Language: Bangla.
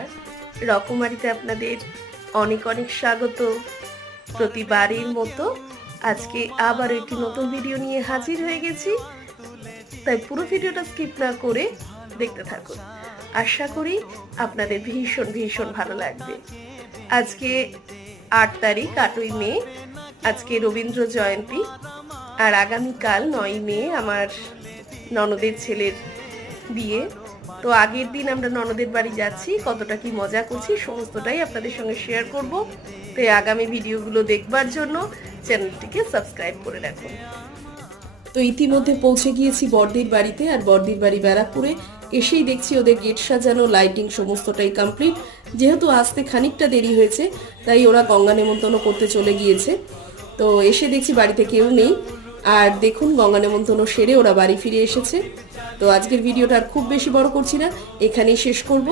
নমস্কার। রকমারিতে আপনাদের অনেক অনেক স্বাগত। প্রতিবারের মতো আজকে আবার একটি নতুন ভিডিও নিয়ে হাজির হয়ে গেছি, তাই পুরো ভিডিওটা স্কিপ না করে দেখতে থাকুন। আশা করি আপনাদের ভীষণ ভীষণ ভালো লাগবে। আজকে 8 তারিখ 8ই মে, আজকে রবীন্দ্র জয়ন্তী, আর আগামীকাল 9ই মে আমার ননদের ছেলের বিয়ে। তো আগের দিন আমরা ননদের বাড়ি যাচ্ছি, কতটা কি মজা করছি সমস্তটাই আপনাদের সঙ্গে শেয়ার করব। তাই আগামী ভিডিওগুলো দেখবার জন্য চ্যানেলটিকে সাবস্ক্রাইব করে রাখুন। তো ইতিমধ্যে পৌঁছে গিয়েছি বড়দির বাড়িতে, আর বড়দির বাড়ি ব্যারাকপুরে। এসেই দেখছি ওদের গেট সাজানো, লাইটিং সমস্তটাই কমপ্লিট। যেহেতু আসতে খানিকটা দেরি হয়েছে, তাই ওরা গঙ্গা নেমন্তন্ন করতে চলে গিয়েছে। তো এসে দেখছি বাড়িতে কেউ নেই, আর দেখুন গঙ্গা নেমন্তন্ন সেরে ওরা বাড়ি ফিরে এসেছে। তো আজকের ভিডিওটা আর খুব বেশি বড় করছি না, এখানেই শেষ করব।